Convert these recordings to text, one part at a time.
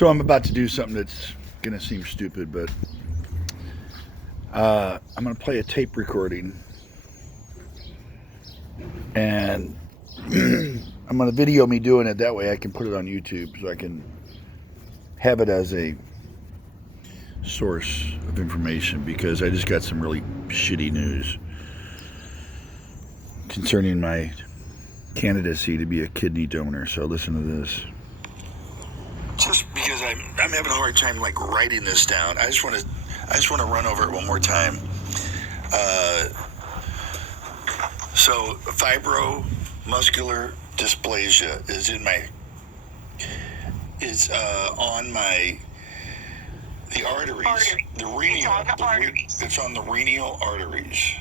So I'm about to do something that's going to seem stupid, but I'm going to play a tape recording, and I'm going to video me doing it. That way I can put it on YouTube so I can have it as a source of information, because I just got some really shitty news concerning my candidacy to be a kidney donor. So listen to this. Just because I'm having a hard time like writing this down, I just want to run over it one more time. So fibromuscular dysplasia is on the arteries, the renal. It's on the arteries. It's on the renal arteries.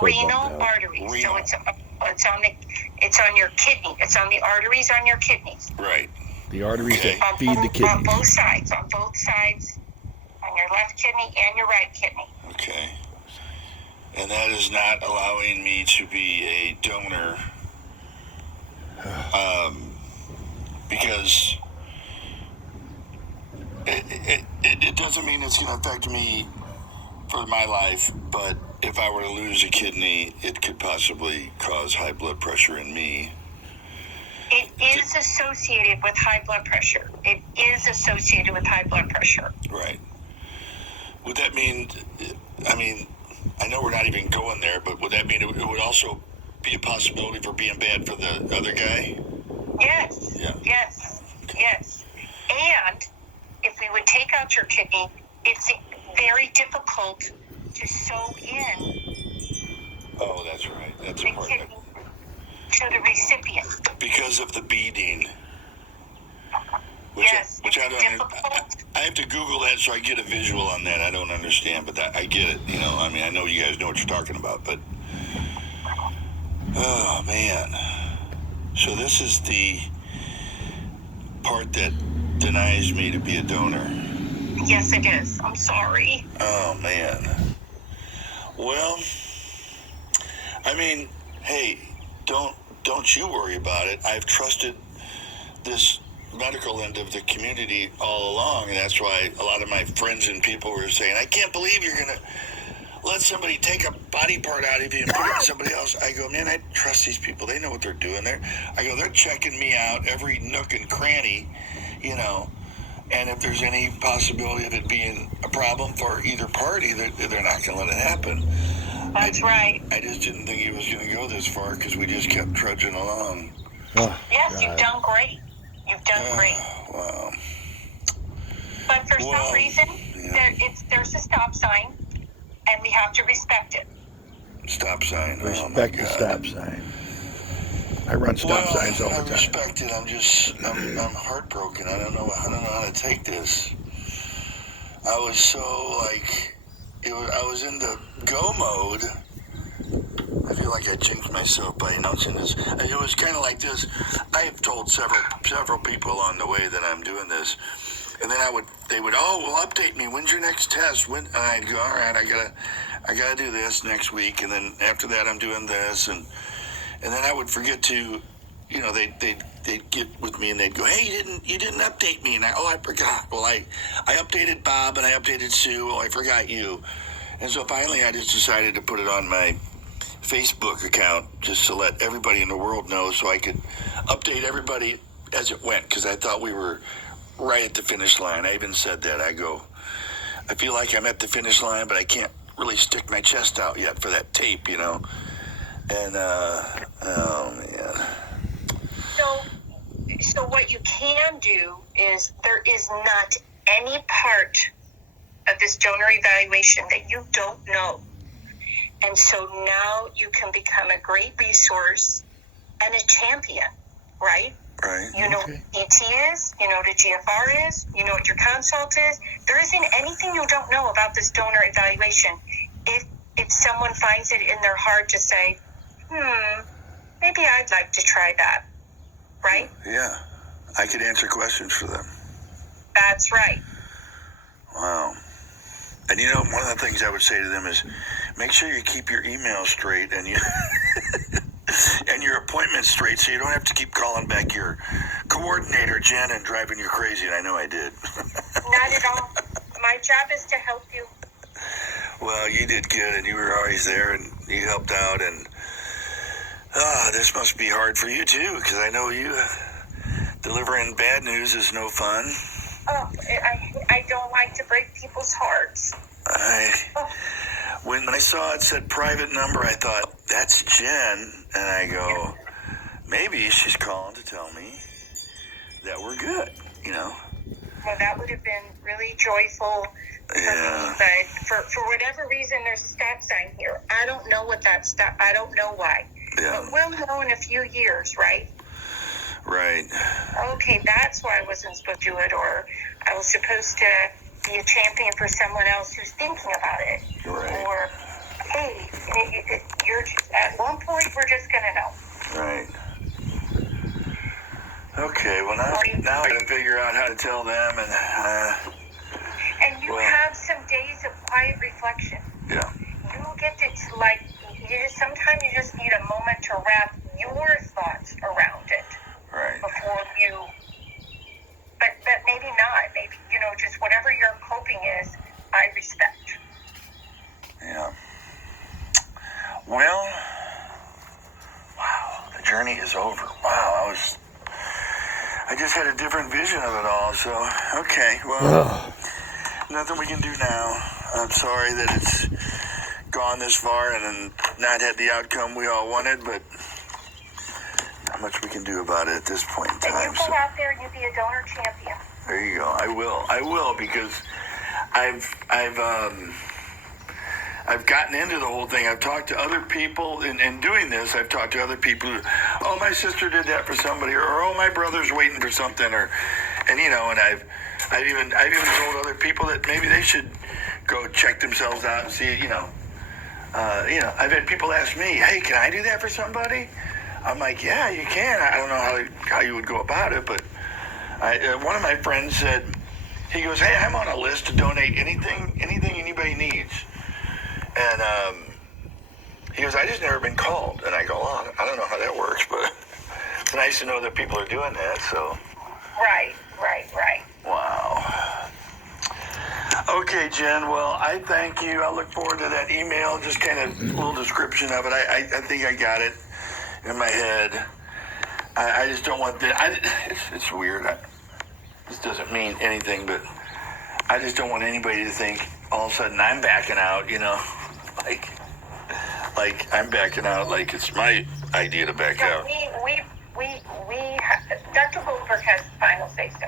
Renal arteries. Renal. So it's on your kidney. It's on the arteries on your kidneys. Right. The arteries that feed the kidneys. On both sides, on your left kidney and your right kidney. Okay. And that is not allowing me to be a donor, because it doesn't mean it's going to affect me for my life, but if I were to lose a kidney, it could possibly cause high blood pressure in me. It is associated with high blood pressure. It is associated with high blood pressure. Right. Would that mean, I know we're not even going there, but would that mean it would also be a possibility for being bad for the other guy? Yes. Yeah. Yes. Okay. Yes. And if we would take out your kidney, it's very difficult to sew in. Oh, that's right. That's the important. Kidney to the recipient. Because of the beading. Yes. Which I have to Google that so I get a visual on that. I don't understand, but I get it. I know you guys know what you're talking about, but oh man. So this is the part that denies me to be a donor. Yes, it is. I'm sorry. Oh man. Well, hey, don't you worry about it. I've trusted this medical end of the community all along, and that's why a lot of my friends and people were saying, I can't believe you're going to let somebody take a body part out of you and put it in somebody else. I go, man, I trust these people. They know what they're doing there. I go, they're checking me out every nook and cranny, and if there's any possibility of it being a problem for either party, they're not going to let it happen. That's right. I just didn't think it was going to go this far because we just kept trudging along. Oh, yes, you've done great. You've done great. Wow. But for some reason, there's a stop sign, and we have to respect it. Stop sign. Respect the stop sign. I run stop signs all the time. I respect it. I'm heartbroken. I don't know how to take this. I was so I was in the go mode. I feel like I jinxed myself by announcing this. It was kind of like this. I have told several people on the way that I'm doing this, and then they would, well, update me. When's your next test? And I'd go, all right, I gotta do this next week, and then after that I'm doing this, and then I would forget to, they'd get with me and they'd go, hey, you didn't update me, and I forgot. Well, I updated Bob and I updated Sue. Well, I forgot you, and so finally I just decided to put it on my Facebook account just to let everybody in the world know, so I could update everybody as it went, because I thought we were right at the finish line. I even said that. I go, I feel like I'm at the finish line, but I can't really stick my chest out yet for that tape, and oh man. So what you can do is, there is not any part of this donor evaluation that you don't know. And so now you can become a great resource and a champion, right? Right. You know what ET is, you know what a GFR is, you know what your consult is. There isn't anything you don't know about this donor evaluation. If someone finds it in their heart to say, maybe I'd like to try that, right? Yeah. I could answer questions for them. That's right. Wow. And one of the things I would say to them is, make sure you keep your email straight, and and your appointment straight, so you don't have to keep calling back your coordinator, Jen, and driving you crazy. And I know I did. Not at all. My job is to help you. Well, you did good, and you were always there, and you helped out, and this must be hard for you, too, because I know you delivering bad news is no fun. Oh, I don't like to break people's hearts. When I saw it said private number, I thought, that's Jen, and I go, maybe she's calling to tell me that we're good, you know? Well, that would have been really joyful for me, but for whatever reason, there's a stop sign here. I don't know what that stop. I don't know why. Yeah. But we'll know in a few years, right? Right. Okay, that's why I wasn't supposed to do it, or I was supposed to be a champion for someone else who's thinking about it. Right. Or, hey, you're at one point we're just gonna know. Right. Okay. Well, now I gotta figure out how to tell them, and you have some days of quiet reflection. Yeah. You get to sometimes you just need a moment to wrap your thoughts around it. Right. Before you, but maybe not. Maybe, just whatever your coping is, I respect. Yeah. Well, wow, the journey is over. Wow, I just had a different vision of it all. So, okay, well, nothing we can do now. I'm sorry that it's gone this far and not had the outcome we all wanted, but not much we can do about it at this point in time. And you go out there and you be a donor champion. There you go. I will because I've gotten into the whole thing. I've talked to other people in doing this. I've talked to other people who, oh, my sister did that for somebody, or oh, my brother's waiting for something, and I've even told other people that maybe they should go check themselves out and see, I've had people ask me, hey, can I do that for somebody? I'm like, yeah, you can. I don't know how you would go about it, but one of my friends said, he goes, hey, I'm on a list to donate anything anybody needs. And he goes, I just never been called. And I go, oh, I don't know how that works, but it's nice to know that people are doing that, so. Right. Wow. Okay, Jen, well, I thank you. I look forward to that email, just kind of a little description of it. I think I got it in my head. I just don't want that. It's weird. This doesn't mean anything, but I just don't want anybody to think all of a sudden I'm backing out, like I'm backing out, like it's my idea to back out. Dr. Goldberg has the final say so.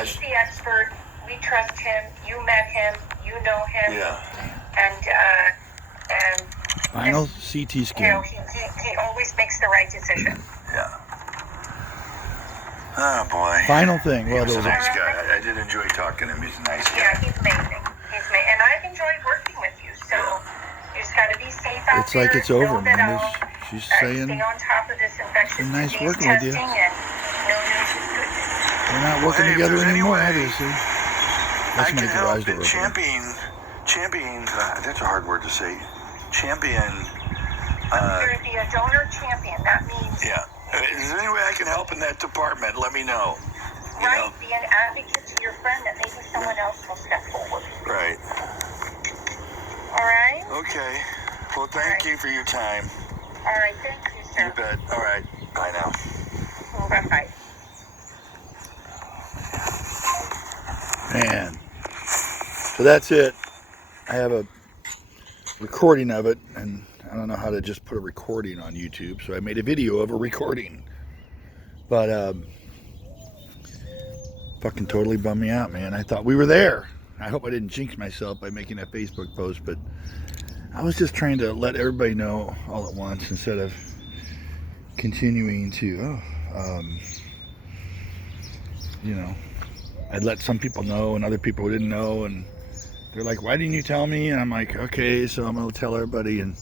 He's the expert. We trust him. You met him. You know him. Yeah. And final CT scan. He always makes the right decision. Yeah. Oh boy. Final thing. Well, he's a nice guy. I did enjoy talking to him. He's a nice guy. Yeah, he's amazing. And I've enjoyed working with you. So you just got to be safe out it's there. like it's over, know that man. I'll, She's saying stay on top of this infectious it's nice disease working with you. testing, and no news is good news. We're not working together anymore, obviously. I can help in champion. That's a hard word to say. Champion. You're to be a donor champion. That means. Yeah. Is there any way I can help in that department? Let me know. Right. Be an advocate to your friend that maybe someone else will step forward. Right. All right. Okay. Well, thank you for your time. All right. Thank you, sir. You bet. All right. Bye now. Bye-bye. Man. So that's it. I have a recording of it, and I don't know how to just put a recording on YouTube, so I made a video of a recording. But fucking totally bummed me out, man. I thought we were there. I hope I didn't jinx myself by making that Facebook post, but I was just trying to let everybody know all at once instead of continuing to, I'd let some people know and other people didn't know, and they're like, why didn't you tell me? And I'm like, okay, so I'm going to tell everybody. And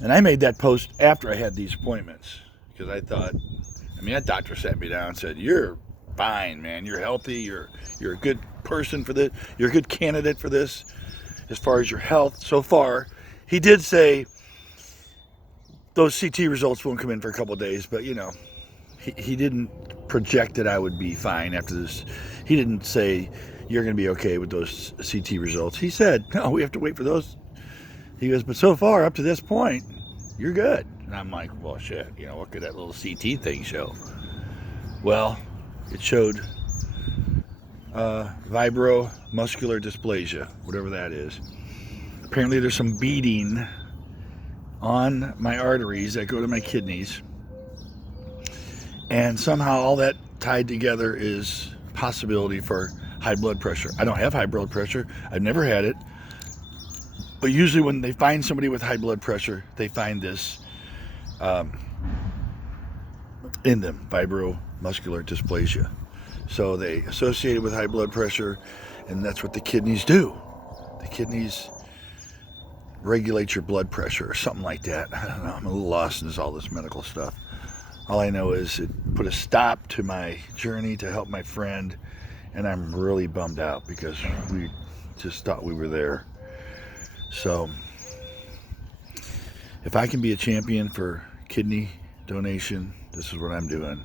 and I made that post after I had these appointments because I thought, that doctor sat me down and said, you're fine, man. You're healthy. You're a good person for this. You're a good candidate for this as far as your health so far. He did say, those CT results won't come in for a couple of days, but you know, he didn't project that I would be fine after this. He didn't say you're going to be okay with those CT results. He said, no, we have to wait for those. He goes, but so far up to this point, you're good. And I'm like, well, shit, you know, what could that little CT thing show? Well, it showed vibromuscular dysplasia, whatever that is. Apparently there's some beading on my arteries that go to my kidneys, and somehow all that tied together is possibility for high blood pressure. I don't have high blood pressure. I've never had it. But usually when they find somebody with high blood pressure, they find this in them, vibromuscular dysplasia. So they associate it with high blood pressure, and that's what the kidneys do. The kidneys regulate your blood pressure or something like that. I don't know. I'm a little lost in all this medical stuff. All I know is it put a stop to my journey to help my friend, and I'm really bummed out because we just thought we were there. So if I can be a champion for kidney donation, this is what I'm doing.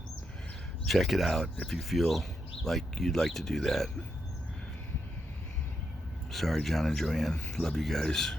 Check it out if you feel like you'd like to do that. Sorry, John and Joanne. Love you guys.